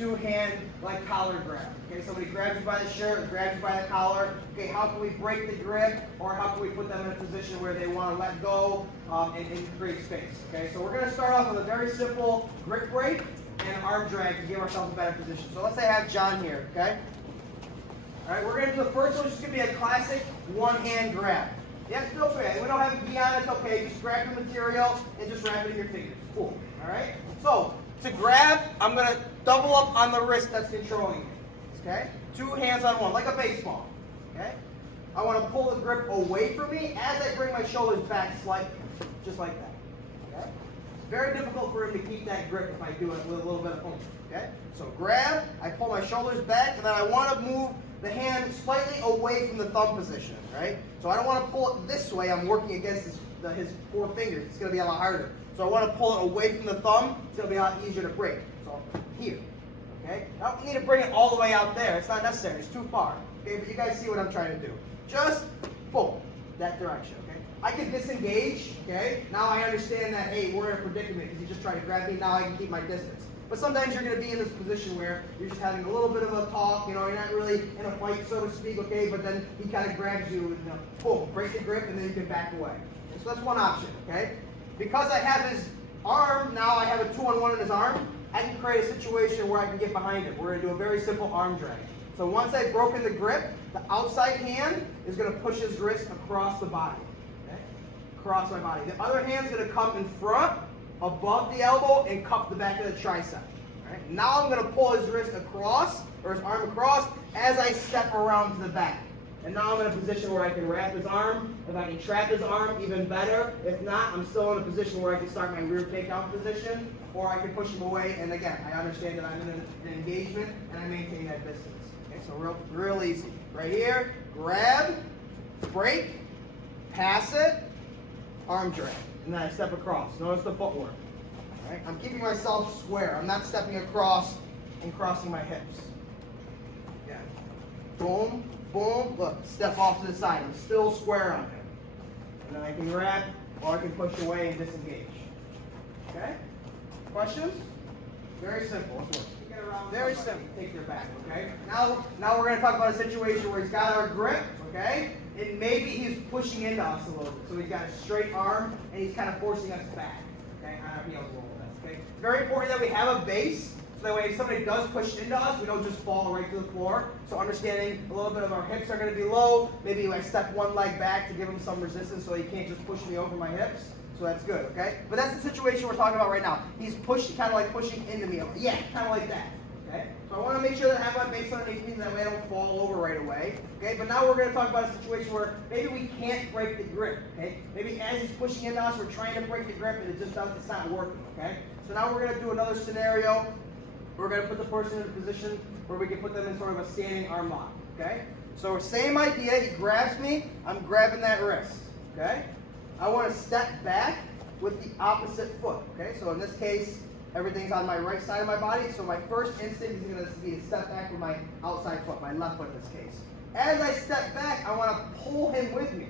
two-hand like collar grab. Okay, somebody grabs you by the shirt, or grabs you by the collar. Okay, how can we break the grip, or how can we put them in a position where they want to let go and create space? Okay, so we're going to start off with a very simple grip break and arm drag to give ourselves a better position. So let's say I have John here. Okay. All right, we're going to do the first one. It's just going to be a classic one-hand grab. Yeah, still fair. We don't have to be on it. It's okay. Just grab the material and just wrap it in your fingers. Cool. All right. So to grab, I'm going to double up on the wrist that's controlling it. Okay. Two hands on one, like a baseball. Okay. I want to pull the grip away from me as I bring my shoulders back slightly, just like that. Okay. It's very difficult for him to keep that grip if I do it with a little bit of oomph. Okay. So grab. I pull my shoulders back, and then I want to move the hand slightly away from the thumb position, right? So I don't want to pull it this way. I'm working against his four fingers. It's going to be a lot harder. So I want to pull it away from the thumb. It's going to be a lot easier to break. So here, okay? I don't need to bring it all the way out there. It's not necessary. It's too far. Okay, but you guys see what I'm trying to do. Just pull that direction, okay? I can disengage, okay? Now I understand that, hey, we're in a predicament because you just tried to grab me. Now I can keep my distance. But sometimes you're going to be in this position where you're just having a little bit of a talk, you know, you're not really in a fight, so to speak, okay, but then he kind of grabs you, and, boom, break the grip, and then you can back away. Okay, so that's one option, okay? Because I have his arm, now I have a 2-on-1 in his arm, I can create a situation where I can get behind him. We're going to do a very simple arm drag. So once I've broken the grip, the outside hand is going to push his wrist across the body, okay? Across my body. The other hand's going to come in front, above the elbow, and cup the back of the tricep. All right? Now I'm going to pull his wrist across, or his arm across, as I step around to the back. And now I'm in a position where I can wrap his arm. If I can trap his arm, even better. If not, I'm still in a position where I can start my rear takedown position, or I can push him away. And again, I understand that I'm in an engagement, and I maintain that distance. Okay, so real easy. Right here, grab, break, pass it, arm drag. And then I step across. Notice the footwork. All right? I'm keeping myself square. I'm not stepping across and crossing my hips. Yeah. Boom, boom. Look, step off to the side. I'm still square on him. And then I can grab, or I can push away and disengage. Okay? Questions? Very simple. Let's work. Very simple. Take your back. Okay? Now we're going to talk about a situation where he's got our grip. Okay? And maybe he's pushing into us a little bit. So he's got a straight arm, and he's kind of forcing us back. Okay, on our heels a little bit. Okay, very important that we have a base, so that way if somebody does push into us, we don't just fall right to the floor. So understanding a little bit of our hips are going to be low. Maybe I step one leg back to give him some resistance, so he can't just push me over my hips. So that's good. Okay, but that's the situation we're talking about right now. He's pushing, kind of like pushing into me. Yeah, kind of like that. Okay, so I want to make sure that I have my base underneath me, that way I don't fall over right away. Okay, but now we're going to talk about a situation where maybe we can't break the grip. Okay, maybe as he's pushing into us, we're trying to break the grip and it's not working. Okay, so now we're going to do another scenario. We're going to put the person in a position where we can put them in sort of a standing arm lock. Okay, so same idea. He grabs me, I'm grabbing that wrist. Okay, I want to step back with the opposite foot. Okay, so in this case, everything's on my right side of my body, so my first instinct is going to be to step back with my outside foot, my left foot in this case. As I step back, I want to pull him with me,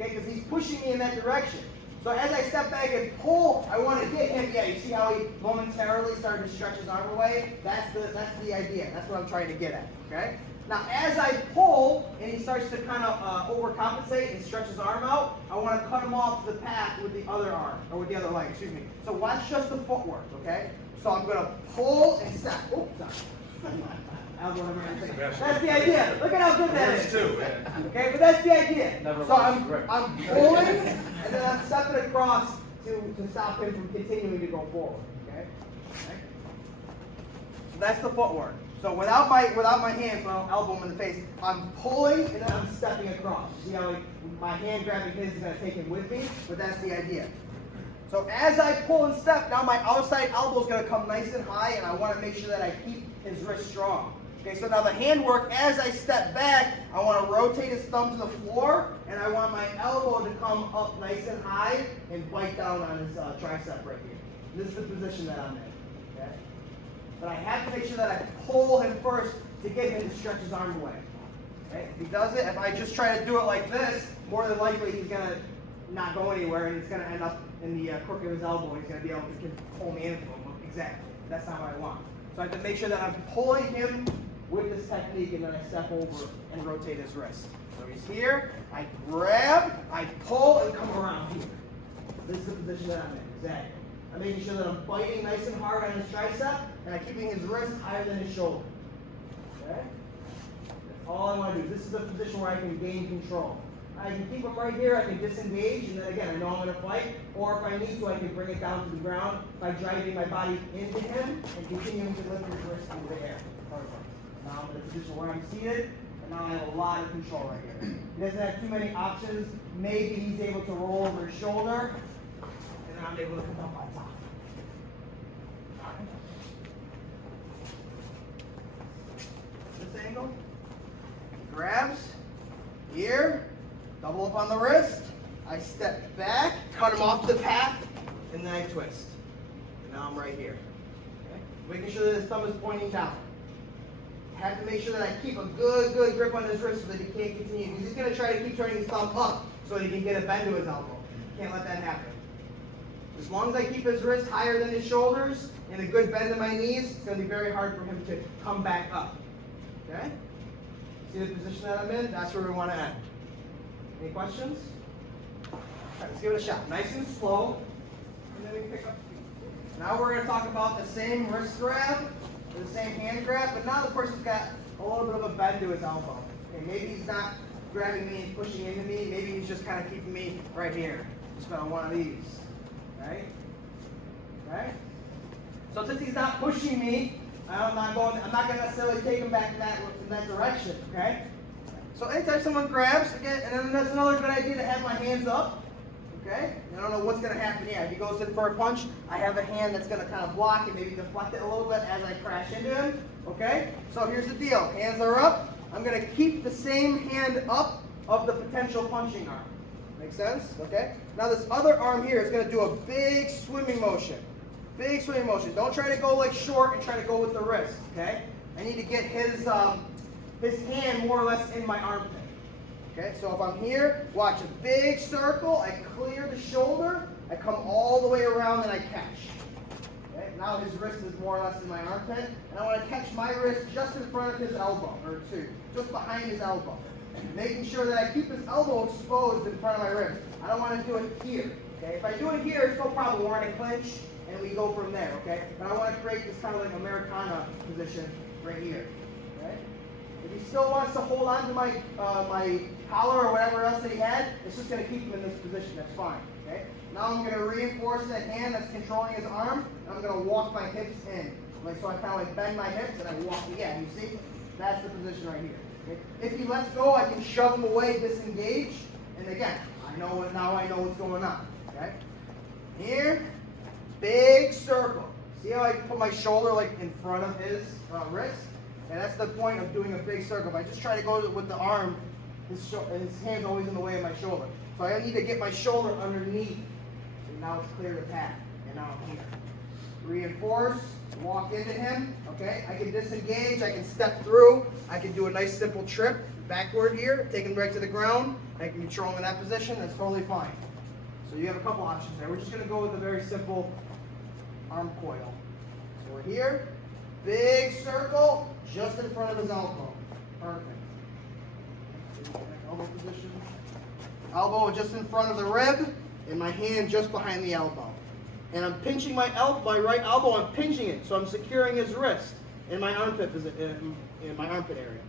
okay, because he's pushing me in that direction. So as I step back and pull, I want to get him. Yeah, you see how he momentarily started to stretch his arm away? That's the idea. That's what I'm trying to get at, okay? Now, as I pull, and he starts to kind of overcompensate and stretch his arm out, I want to cut him off the path with the other arm, or with the other leg, excuse me. So watch just the footwork, okay? So I'm going to pull and step. Oh, sorry. That's the idea. Look at how good that is. Okay, but that's the idea. So I'm pulling, and then I'm stepping across to stop him from continuing to go forward, okay? So that's the footwork. So without my hands, when I'll elbow him in the face, I'm pulling and then I'm stepping across. See how my hand grabbing his is going to take him with me? But that's the idea. So as I pull and step, now my outside elbow is going to come nice and high, and I want to make sure that I keep his wrist strong. Okay, so now the handwork, as I step back, I want to rotate his thumb to the floor, and I want my elbow to come up nice and high and bite down on his tricep right here. This is the position that I'm in. Okay? But I have to make sure that I pull him first to get him to stretch his arm away. Okay? If he does it, if I just try to do it like this, more than likely he's going to not go anywhere, and it's going to end up in the crook of his elbow, and he's going to be able to pull me into him. Exactly. That's not what I want. So I have to make sure that I'm pulling him with this technique, and then I step over and rotate his wrist. So he's here, I grab, I pull, and come around here. This is the position that I'm in, exactly. I'm making sure that I'm biting nice and hard on his tricep, and I'm keeping his wrist higher than his shoulder. Okay? That's all I want to do. This is the position where I can gain control. I can keep him right here, I can disengage, and then again, I know I'm going to fight, or if I need to, I can bring it down to the ground by driving my body into him and continuing to lift his wrist into the air. Perfect. Now I'm in a position where I'm seated, and now I have a lot of control right here. He doesn't have too many options. Maybe he's able to roll over his shoulder, and then I'm able to come up on top. This angle, he grabs, here, double up on the wrist, I step back, cut him off the path, and then I twist. And now I'm right here. Okay? Making sure that his thumb is pointing down. Have to make sure that I keep a good grip on his wrist so that he can't continue. Because he's going to try to keep turning his thumb up so that he can get a bend to his elbow. Can't let that happen. As long as I keep his wrist higher than his shoulders and a good bend in my knees, it's going to be very hard for him to come back up. Okay? See the position that I'm in? That's where we want to end. Any questions? All right, let's give it a shot. Nice and slow. And then we pick up the feet. Now we're going to talk about the same wrist grab, the same hand grab, but now the person's got a little bit of a bend to his elbow. Okay, maybe he's not grabbing me and pushing into me. Maybe he's just kind of keeping me right here. Just on one of these. Right? Right? So since he's not pushing me, I'm not going to necessarily take him back in that direction. Okay? So anytime someone grabs, again, and then that's another good idea to have my hands up. Okay? I don't know what's going to happen here. If he goes in for a punch, I have a hand that's going to kind of block and maybe deflect it a little bit as I crash into him. Okay? So here's the deal. Hands are up. I'm going to keep the same hand up of the potential punching arm. Make sense? Okay? Now this other arm here is going to do a big swimming motion. Big swimming motion. Don't try to go like short and try to go with the wrist. Okay? I need to get his hand more or less in my armpit. Okay, so if I'm here, watch a big circle, I clear the shoulder, I come all the way around and I catch. Okay, now his wrist is more or less in my armpit, and I want to catch my wrist just in front of his elbow, or just behind his elbow. Making sure that I keep his elbow exposed in front of my wrist. I don't want to do it here. Okay, if I do it here, it's no problem. We're in a clinch, and we go from there. Okay, but I want to create this kind of like Americana position right here. Okay. If he still wants to hold on to my my collar or whatever else that he had, it's just going to keep him in this position. That's fine. Okay. Now I'm going to reinforce that hand that's controlling his arm. And I'm going to walk my hips in. Like so, I kind of like bend my hips and I walk again. You see? That's the position right here. Okay. If he lets go, I can shove him away, disengage, and again, now I know what's going on. Okay. Here, big circle. See how I put my shoulder like in front of his wrist? And that's the point of doing a big circle. If I just try to go with the arm, his hand's always in the way of my shoulder. So I need to get my shoulder underneath. So now it's clear the path. And now I'm here. Reinforce, walk into him. Okay, I can disengage, I can step through, I can do a nice simple trip backward here, take him right to the ground. I can control him in that position, that's totally fine. So you have a couple options there. We're just going to go with a very simple arm coil. So we're here, big circle, just in front of his elbow. Perfect. Elbow position. Elbow just in front of the rib, and my hand just behind the elbow. And I'm pinching my right elbow, I'm pinching it, so I'm securing his wrist in my armpit in my armpit area.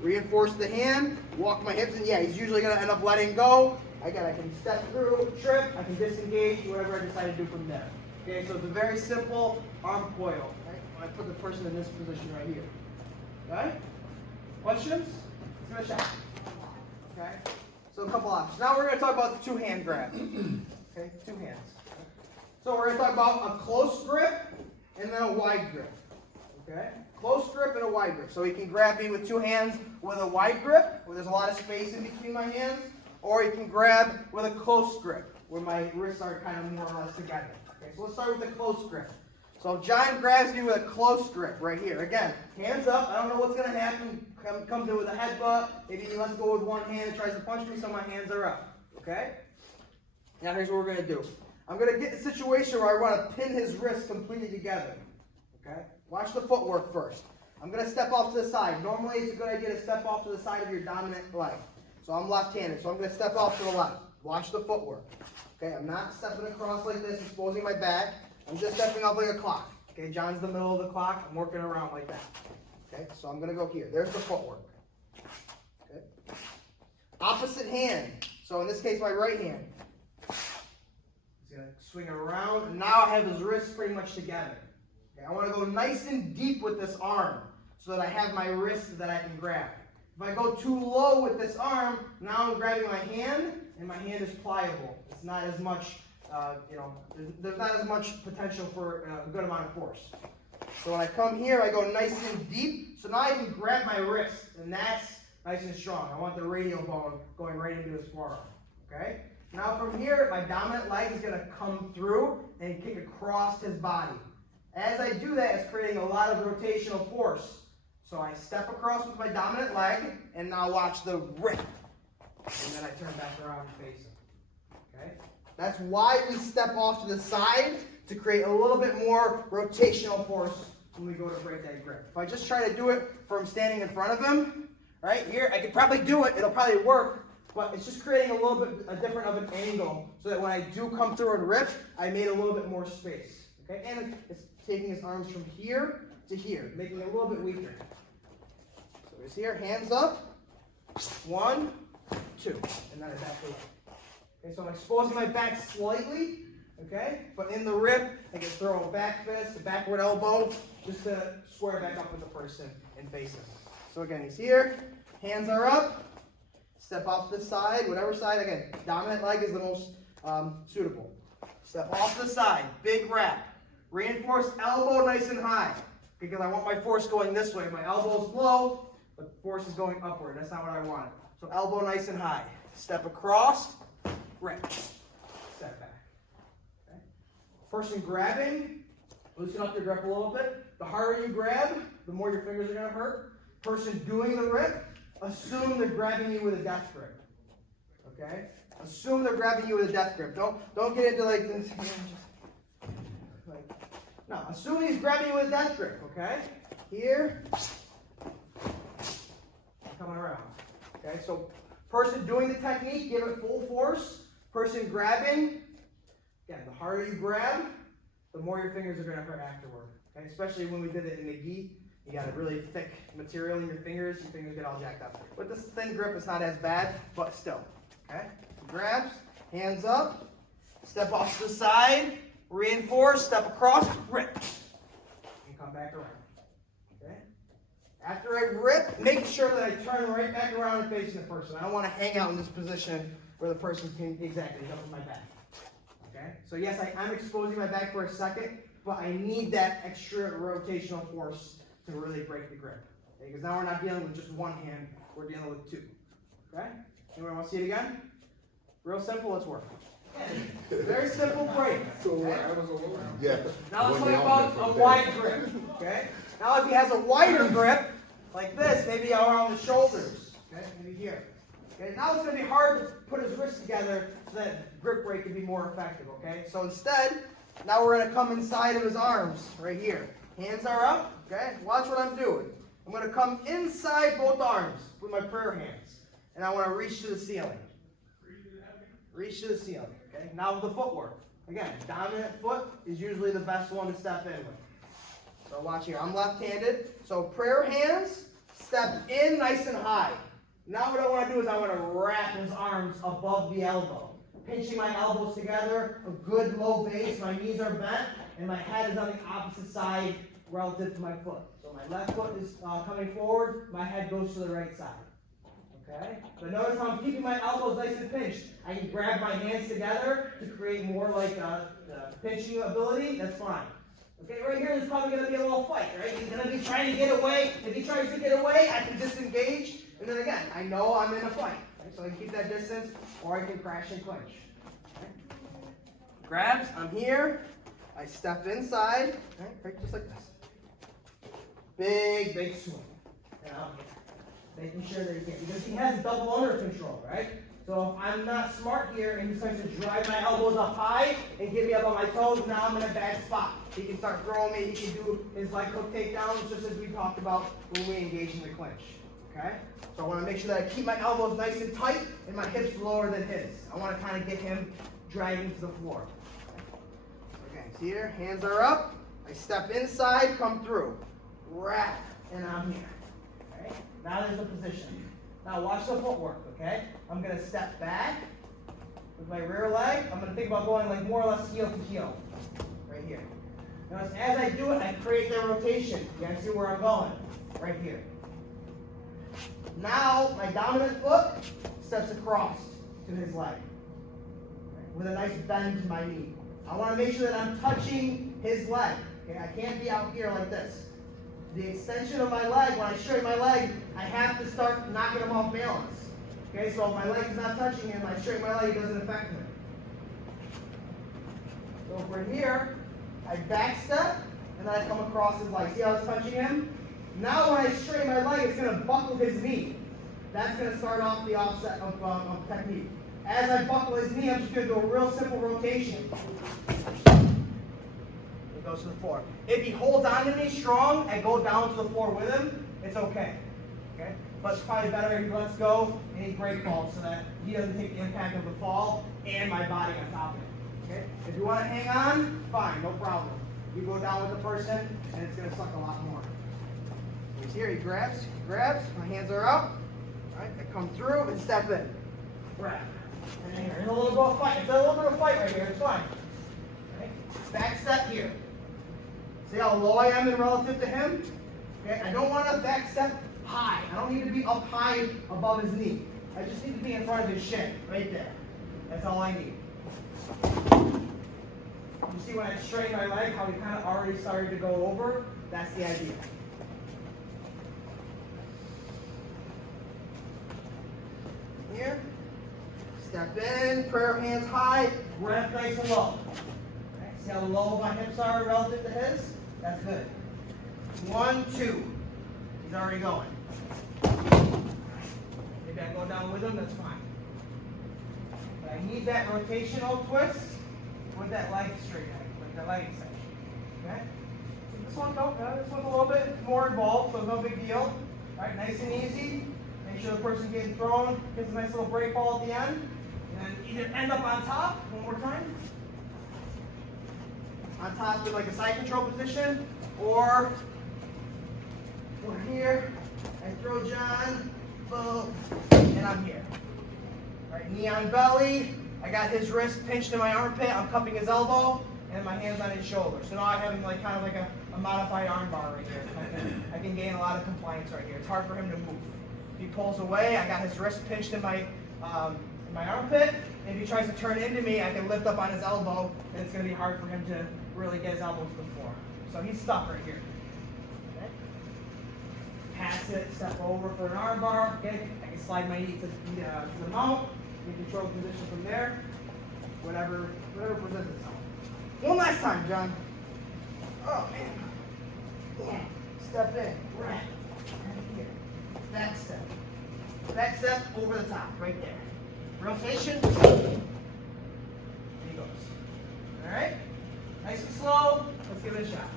Reinforce the hand, walk my hips, and yeah, he's usually going to end up letting go. Again, I can step through, trip, I can disengage, whatever I decide to do from there. Okay, so it's a very simple arm coil. Right? I put the person in this position right here. Okay? Questions? Let's give it a shot. Okay? So a couple options. Now we're going to talk about the two-hand grab. Okay? Two hands. So we're going to talk about a close grip and then a wide grip. Okay? Close grip and a wide grip. So he can grab me with two hands with a wide grip, where there's a lot of space in between my hands, or he can grab with a close grip, where my wrists are kind of more or less together. Okay, so let's start with the close grip. So John grabs me with a close grip right here. Again, hands up. I don't know what's going to happen. Comes in with a headbutt. Maybe he lets go with one hand and tries to punch me, so my hands are up. Okay? Now here's what we're going to do. I'm going to get a situation where I want to pin his wrist completely together. Okay? Watch the footwork first. I'm going to step off to the side. Normally, it's a good idea to step off to the side of your dominant leg. So I'm left-handed, so I'm going to step off to the left. Watch the footwork. Okay, I'm not stepping across like this, exposing my back. I'm just stepping up like a clock. Okay, John's the middle of the clock. I'm working around like that. Okay, so I'm going to go here. There's the footwork. Okay. Opposite hand. So in this case, my right hand. He's going to swing it around, and now I have his wrists pretty much together. Okay, I want to go nice and deep with this arm so that I have my wrist that I can grab. If I go too low with this arm, now I'm grabbing my hand, and my hand is pliable. It's not as much, there's not as much potential for a good amount of force. So when I come here, I go nice and deep. So now I can grab my wrist, and that's nice and strong. I want the radial bone going right into his forearm. Okay? Now from here, my dominant leg is going to come through and kick across his body. As I do that, it's creating a lot of rotational force. So I step across with my dominant leg, and now watch the rip. And then I turn back around and face him. Okay? That's why we step off to the side, to create a little bit more rotational force when we go to break that grip. If I just try to do it from standing in front of him, right here, I could probably do it. It'll probably work, but it's just creating a little bit different of an angle so that when I do come through and rip, I made a little bit more space. Okay? And it's taking his arms from here to here, making it a little bit weaker. So he's here, hands up, 1, 2, and then I back away. Okay, so I'm exposing my back slightly, okay, but in the rip, I can throw a back fist, a backward elbow, just to square back up with the person and face him. So again, he's here, hands are up, step off to the side, whatever side, again, dominant leg is the most suitable. Step off to the side, big wrap. Reinforce elbow nice and high, because I want my force going this way. My elbow's low, but force is going upward. That's not what I want. So elbow nice and high. Step across, rip. Step back. Okay. Person grabbing, loosen up your grip a little bit. The harder you grab, the more your fingers are going to hurt. Person doing the rip, assume they're grabbing you with a death grip. Okay? Assume they're grabbing you with a death grip. Don't get into like this. No, assume he's grabbing you with a death grip, okay? Here, coming around. Okay, so person doing the technique, give it full force. Person grabbing, again, the harder you grab, the more your fingers are going to hurt afterward. Okay? Especially when we did it in the gi, you got a really thick material in your fingers get all jacked up. With this thin grip, it's not as bad, but still. Okay? Grabs, hands up, step off to the side. Reinforce, step across, rip, and come back around. Okay? After I rip, make sure that I turn right back around and facing the person. I don't want to hang out in this position where the person can exactly jump with my back. Okay? So yes, I'm exposing my back for a second, but I need that extra rotational force to really break the grip. Okay? Because now we're not dealing with just one hand, we're dealing with two. Okay? Anyone want to see it again? Real simple, let's work. Very simple break. Okay? Yeah. Now let's talk about a wide grip. Okay? Now if he has a wider grip, like this, maybe around the shoulders. Okay? Maybe here. Okay? Now it's going to be hard to put his wrists together so that grip break can be more effective. Okay? So instead, now we're going to come inside of his arms right here. Hands are up. Okay? Watch what I'm doing. I'm going to come inside both arms with my prayer hands. And I want to reach to the ceiling. Reach to the ceiling. Okay? Now with the footwork. Again, dominant foot is usually the best one to step in with. So watch here. I'm left-handed. So prayer hands, step in nice and high. Now what I want to do is I want to wrap his arms above the elbow. Pinching my elbows together, a good low base. My knees are bent, and my head is on the opposite side relative to my foot. So my left foot is coming forward. My head goes to the right side. Okay? But notice how I'm keeping my elbows nice and pinched. I can grab my hands together to create more like pinching ability. That's fine. Okay, right here, there's probably going to be a little fight, right? He's going to be trying to get away. If he tries to get away, I can disengage. And then again, I know I'm in a fight. Right? So I can keep that distance, or I can crash and clinch. Okay? Grabs, I'm here. I step inside, right, just like this. Big, big swing. Making sure that he can't, because he has double under control, right? So if I'm not smart here and he starts to drive my elbows up high and get me up on my toes, now I'm in a bad spot. He can start throwing me. He can do his leg hook takedowns just as we talked about when we engage in the clinch. Okay? So I want to make sure that I keep my elbows nice and tight and my hips lower than his. I want to kind of get him dragging to the floor. Okay, see here, hands are up. I step inside, come through. Wrap, and I'm here. Okay? Now there's a position. Now watch the footwork, okay? I'm going to step back with my rear leg. I'm going to think about going like more or less heel to heel. Right here. Now as I do it, I create that rotation. You guys see where I'm going? Right here. Now my dominant foot steps across to his leg with a nice bend to my knee. I want to make sure that I'm touching his leg. Okay? I can't be out here like this. The extension of my leg, when I straighten my leg, I have to start knocking him off balance. Okay, so if my leg is not touching him, I straighten my leg, it doesn't affect him. So if we're here, I back step, and then I come across his leg. See how it's touching him? Now when I straighten my leg, it's going to buckle his knee. That's going to start off the offset of technique. As I buckle his knee, I'm just going to do a real simple rotation. It goes to the floor. If he holds on to me strong and go down to the floor with him, it's okay. Okay? But it's probably better if he lets go and he break falls so that he doesn't take the impact of the fall and my body on top of it. Okay? If you want to hang on, fine, no problem. You go down with the person and it's going to suck a lot more. He's here, he grabs, my hands are up. All right, I come through and step in. Grab. And then here, it's a little bit of a fight. It's a little bit of a fight right here, it's fine. Okay? Back step here. See how low I am in relative to him? Okay, I don't want to back step high. I don't need to be up high above his knee. I just need to be in front of his shin, right there. That's all I need. You see when I straighten my leg, how we kind of already started to go over? That's the idea. Here, step in, prayer hands high, grab nice and low. Okay, see how low my hips are relative to his? That's good. 1, 2. He's already going. Maybe I go down with him, that's fine. But I need that rotational twist with that leg straight, like that leg extension. Okay? So this one's a little bit more involved, so no big deal. Alright, nice and easy. Make sure the person getting thrown gets a nice little break ball at the end. And then either end up on top, one more time. On top with like a side control position, or we're here, I throw John, boom, and I'm here. All right, knee on belly, I got his wrist pinched in my armpit, I'm cupping his elbow, and my hands on his shoulder. So now I have him like kind of like a modified arm bar right here. I can gain a lot of compliance right here. It's hard for him to move. If he pulls away, I got his wrist pinched in my armpit. If he tries to turn into me, I can lift up on his elbow, and it's going to be hard for him to really get his elbow to the floor. So he's stuck right here. Okay. Pass it, step over for an arm bar. Okay. I can slide my knee to the mount. You control the position from there. Whatever presents itself. One last time, John. Oh man. Yeah. Step in. Right here. Back step. Back step over the top, right there. Rotation. There he goes. All right. Nice and slow. Let's give it a shot.